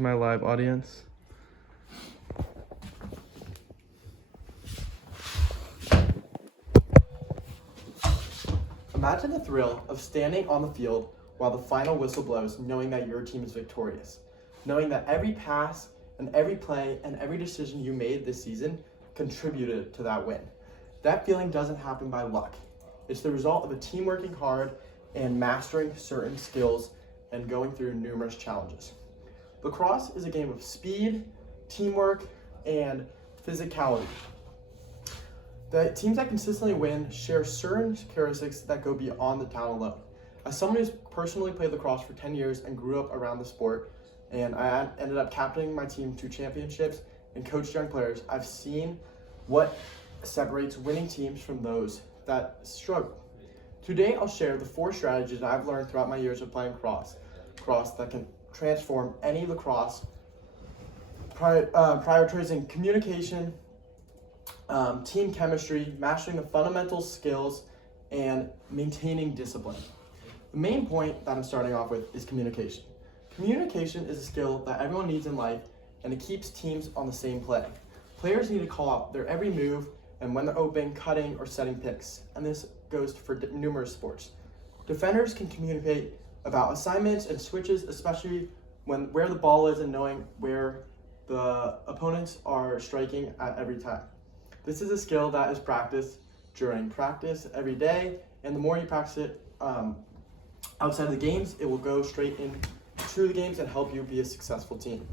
My live audience. Imagine the thrill of standing on the field while the final whistle blows, knowing that your team is victorious. Knowing that every pass and every play and every decision you made this season contributed to that win. That feeling doesn't happen by luck. It's the result of a team working hard and mastering certain skills and going through numerous challenges. Lacrosse is a game of speed, teamwork, and physicality. The teams that consistently win share certain characteristics that go beyond the talent alone. As someone who's personally played lacrosse for 10 years and grew up around the sport, and I ended up captaining my team to championships and coached young players, I've seen what separates winning teams from those that struggle. Today, I'll share the 4 strategies I've learned throughout my years of playing lacrosse that can transform any lacrosse, prioritizing communication, team chemistry, mastering the fundamental skills, and maintaining discipline. The main point that I'm starting off with is communication. Communication is a skill that everyone needs in life, and it keeps teams on the same play. Players need to call out their every move and when they're open, cutting, or setting picks, and this goes for numerous sports. Defenders can communicate about assignments and switches, especially where the ball is and knowing where the opponents are striking at every time. This is a skill that is practiced during practice every day, and the more you practice it outside of the games, it will go straight into the games and help you be a successful team.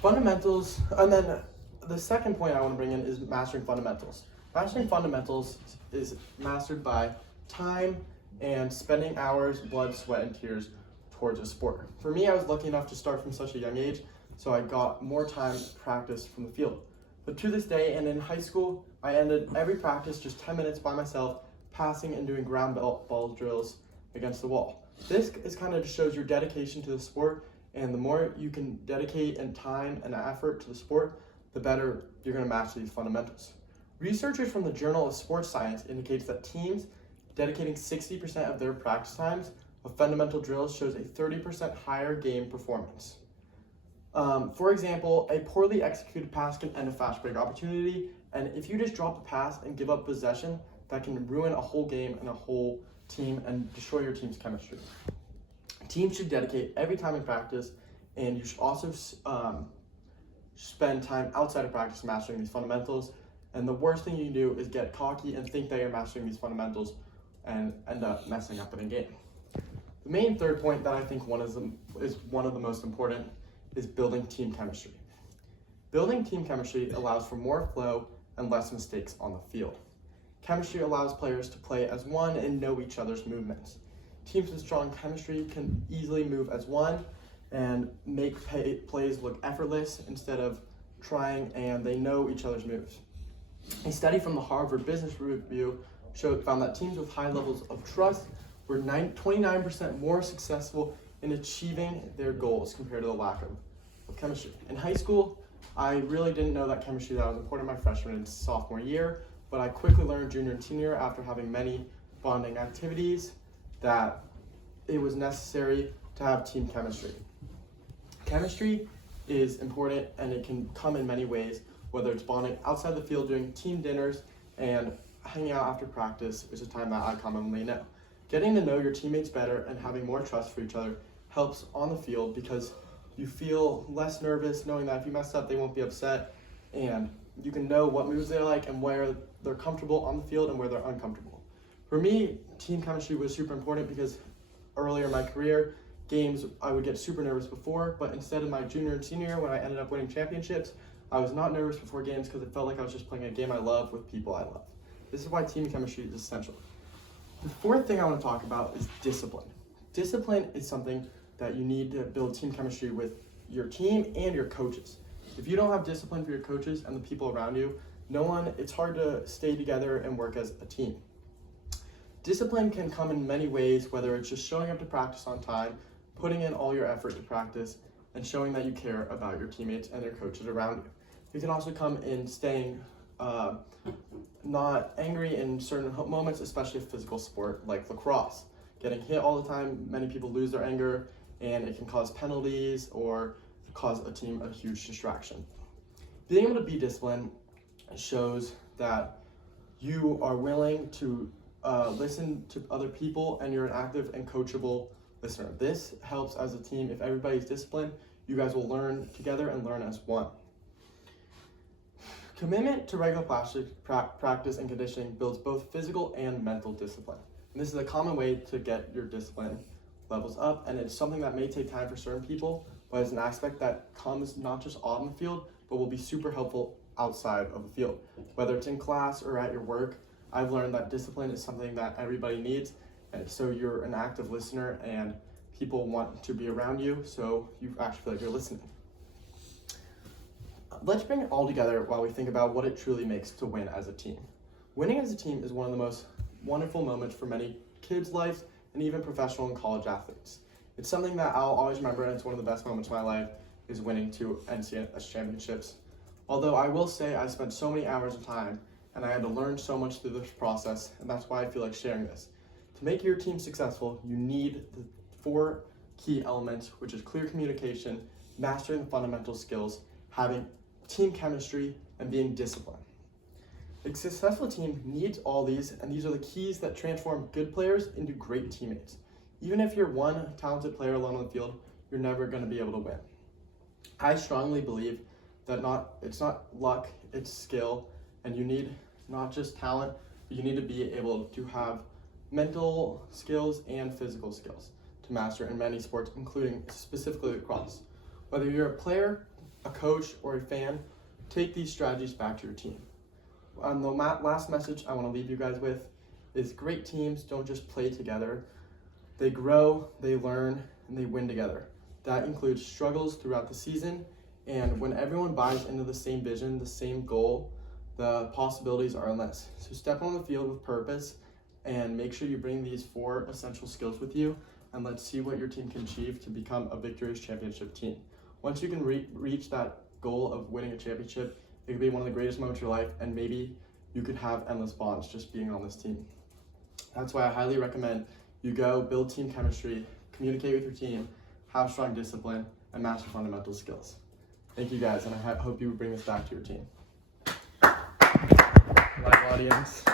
Fundamentals, and then the second point I want to bring in is mastering fundamentals. Mastering fundamentals is mastered by time and spending hours, blood, sweat, and tears towards a sport. For me, I was lucky enough to start from such a young age, so I got more time to practice from the field. But to this day, and in high school, I ended every practice just 10 minutes by myself, passing and doing ground ball drills against the wall. This is kind of just shows your dedication to the sport, and the more you can dedicate and time and effort to the sport, the better you're going to master these fundamentals. Researchers from the Journal of Sports Science indicates that teams dedicating 60% of their practice times of fundamental drills shows a 30% higher game performance. For example, a poorly executed pass can end a fast break opportunity, and if you just drop a pass and give up possession, that can ruin a whole game and a whole team and destroy your team's chemistry. Teams should dedicate every time in practice, and you should also spend time outside of practice mastering these fundamentals. And the worst thing you can do is get cocky and think that you're mastering these fundamentals and end up messing up in a game. The main third point that I think is one of the most important is building team chemistry. Building team chemistry allows for more flow and less mistakes on the field. Chemistry allows players to play as one and know each other's movements. Teams with strong chemistry can easily move as one and make plays look effortless instead of trying, and they know each other's moves. A study from the Harvard Business Review found that teams with high levels of trust were 29% more successful in achieving their goals compared to the lack of chemistry. In high school, I really didn't know that chemistry that was important in my freshman and sophomore year, but I quickly learned junior and senior after having many bonding activities that it was necessary to have team chemistry. Chemistry is important, and it can come in many ways, whether it's bonding outside the field during team dinners and hanging out after practice is a time that I commonly know. Getting to know your teammates better and having more trust for each other helps on the field because you feel less nervous knowing that if you mess up, they won't be upset, and you can know what moves they're like and where they're comfortable on the field and where they're uncomfortable. For me, team chemistry was super important because earlier in my career, games I would get super nervous before, but instead of my junior and senior when I ended up winning championships, I was not nervous before games because it felt like I was just playing a game I love with people I love. This is why team chemistry is essential. The fourth thing I want to talk about is discipline. Discipline is something that you need to build team chemistry with your team and your coaches. If you don't have discipline for your coaches and the people around you, it's hard to stay together and work as a team. Discipline can come in many ways, whether it's just showing up to practice on time, putting in all your effort to practice, and showing that you care about your teammates and their coaches around you. It can also come in staying not angry in certain moments, especially a physical sport like lacrosse. Getting hit all the time, many people lose their anger, and it can cause penalties or cause a team a huge distraction. Being able to be disciplined shows that you are willing to listen to other people and you're an active and coachable listener. This helps as a team. If everybody's disciplined, you guys will learn together and learn as one. Commitment to regular practice and conditioning builds both physical and mental discipline. And this is a common way to get your discipline levels up, and it's something that may take time for certain people, but it's an aspect that comes not just on the field, but will be super helpful outside of the field. Whether it's in class or at your work, I've learned that discipline is something that everybody needs, and so you're an active listener and people want to be around you, so you actually feel like you're listening. Let's bring it all together while we think about what it truly makes to win as a team. Winning as a team is one of the most wonderful moments for many kids' lives and even professional and college athletes. It's something that I'll always remember, and it's one of the best moments of my life is winning 2 NCAA championships. Although I will say I spent so many hours of time and I had to learn so much through this process, and that's why I feel like sharing this. To make your team successful, you need the 4 key elements, which is clear communication, mastering the fundamental skills, having team chemistry, and being disciplined. A successful team needs all these, and these are the keys that transform good players into great teammates. Even if you're one talented player alone on the field, you're never going to be able to win. I strongly believe that it's not luck, it's skill, and you need not just talent, but you need to be able to have mental skills and physical skills to master in many sports, including specifically lacrosse. Whether you're a player, a coach, or a fan, take these strategies back to your team. The last message I want to leave you guys with is great teams don't just play together. They grow, they learn, and they win together. That includes struggles throughout the season, and when everyone buys into the same vision, the same goal, the possibilities are endless. So step on the field with purpose and make sure you bring these 4 essential skills with you, and let's see what your team can achieve to become a victorious championship team. Once you can reach that goal of winning a championship, it could be one of the greatest moments of your life, and maybe you could have endless bonds just being on this team. That's why I highly recommend you go build team chemistry, communicate with your team, have strong discipline, and master fundamental skills. Thank you guys, and I hope you bring this back to your team. Live audience.